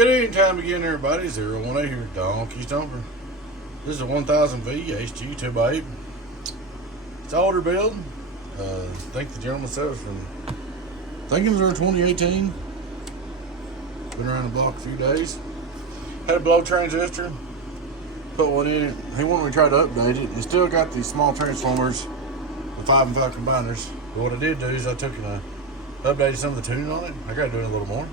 Good evening time again, everybody. 018 here, Donkey Stomper. This is a 1000V-HG-2X8. It's an older build. I think the gentleman said it was from, I think it was around 2018. Been around the block a few days. Had a blow transistor. Put one in it. He wanted me to try to update it. It still got these small transformers, the 5 and 5 combiners. But what I did do is I took and updated some of the tuning on it. I got to do it a little more.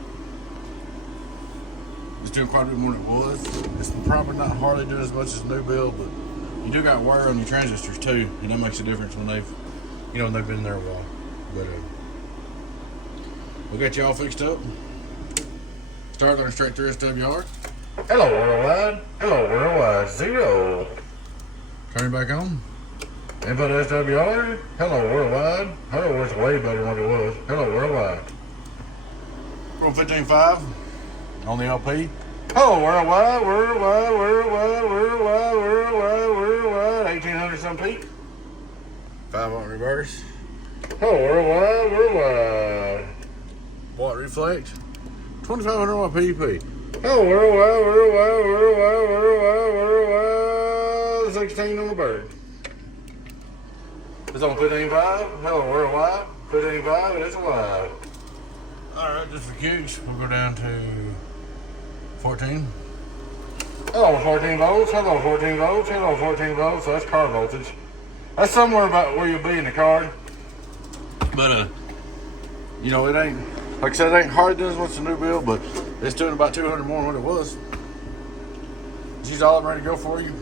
It's doing quite a bit more than it was. It's probably not hardly doing as much as a new build, but you do got wear on your transistors too, and that makes a difference when they've been there a while. But we'll get you all fixed up. Start going straight through SWR. Hello worldwide. Hello worldwide. 0. Turn it back on. Input SWR. Hello worldwide. Hello, it's way better than what it was. Hello worldwide. From 15.5 on the LP. Hello worldwide, worldwide, worldwide, worldwide, worldwide, worldwide. 1800 some peak. 5 on reverse. Hello worldwide, worldwide. Watt reflect. 2500 watt PP. Hello worldwide, worldwide, worldwide, worldwide, worldwide. 16 on the bird. It's on 15.5. Hello worldwide. 15.5 and it's alive. Alright, just for kicks, we'll go down to 14. Hello 14 volts, hello 14 volts, hello 14 volts. So that's car voltage. That's somewhere about where you'll be in the car. But you know, it ain't, like I said, it ain't hard doing as much as a new build, but it's doing about 200 more than what it was. She's all ready to go for you.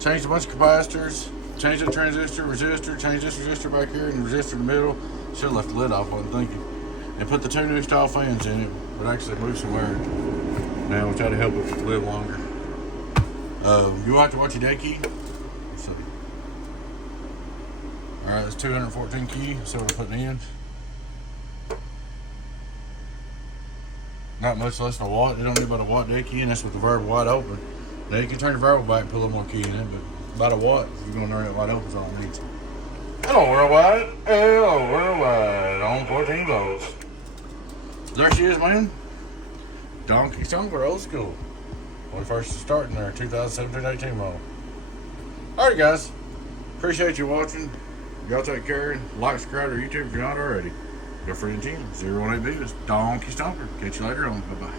Changed a bunch of capacitors, changed the transistor, resistor, changed this resistor back here and the resistor in the middle. Should have left the lid off, I wasn't thinking. And put the 2 new style fans in it, but actually move some wear. Now we'll try to help it live longer. You will have to watch your day key. Let's see. Alright, that's 214 key, so we're putting in. Not much less than a watt. It don't need about a watt day key, and that's with the variable wide open. Now you can turn the variable back and put a little more key in it, but about a watt, if you're going to run it wide open, is all it needs. Hello worldwide. Hello worldwide. On 14 volts. There she is, man. Donkey Stomper, old school. When we first starting there, 2017-18 model. Alright guys, appreciate you watching. Y'all take care. Like, subscribe to our YouTube if you're not already. Your friend Tim, 018 Beavis, Donkey Stomper. Catch you later on. Bye-bye.